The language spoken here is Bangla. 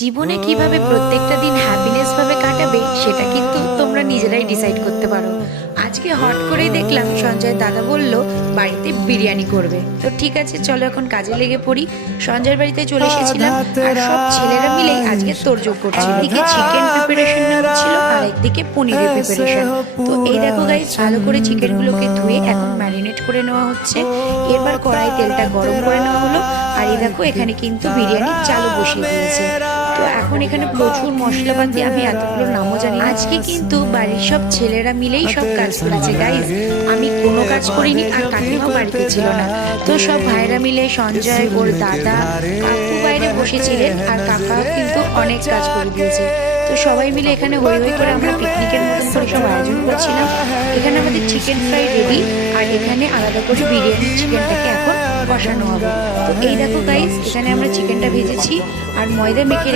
জীবনে কিভাবে প্রত্যেকটা দিন হ্যাপিনেস ভাবে কাটাবে সেটা কিন্তু তোমরা নিজেরাই ডিসাইড করতে পারো। আজকে হট করেই দেখলাম সঞ্জয় দাদা বলল বাড়িতে বিরিয়ানি করবে, তো ঠিক আছে চলো এখন কাজে লেগে পড়ি। সঞ্জয়ের বাড়িতে চলে এসেছিলাম আর সব ছেলেরা মিলেই আজকে তোড়জোড় করছিল। একদিকে চিকেন প্রিপারেশন হচ্ছিল আর একদিকে পনিরের প্রিপারেশন। তো এই দেখো গাইস, ভালো করে চিকেনগুলোকে ধুয়ে এখন ম্যারিনেট করে নেওয়া হচ্ছে। এরপর কড়াই তেলটা গরম করে নেওয়া হলো আর এই দেখো এখানে কিন্তু বিরিয়ানির চালও বসিয়ে দিয়েছে। তো এখন এখানে প্রচুর মশলাপাতি, আমি এতগুলো নামও জানি। আজকে কিন্তু বাড়ির সব ছেলেরা মিলেই সব কাজ করেছে গাইজ, আমি কোনো কাজ করিনি আর কাকিমাও বাড়িতে ছিল না। তো সব ভাইরা মিলে সঞ্জয়, ওর দাদা, কাকু বাইরে বসেছিলেন আর কাকা কিন্তু অনেক কাজ করে দিয়েছে। তো সবাই মিলে এখানে হই হই করে আমরা পিকনিকের মতন করে সব আয়োজন করছিলাম। এখানে আমাদের চিকেন ফ্রাই রেডি আর এখানে আলাদা করে বিরিয়ানি চিকেনটাকে এখন কষানো হবে। তো এই দেখো গাইজ, এখানে আমরা চিকেনটা ভেজেছি আর ময়দা মেখে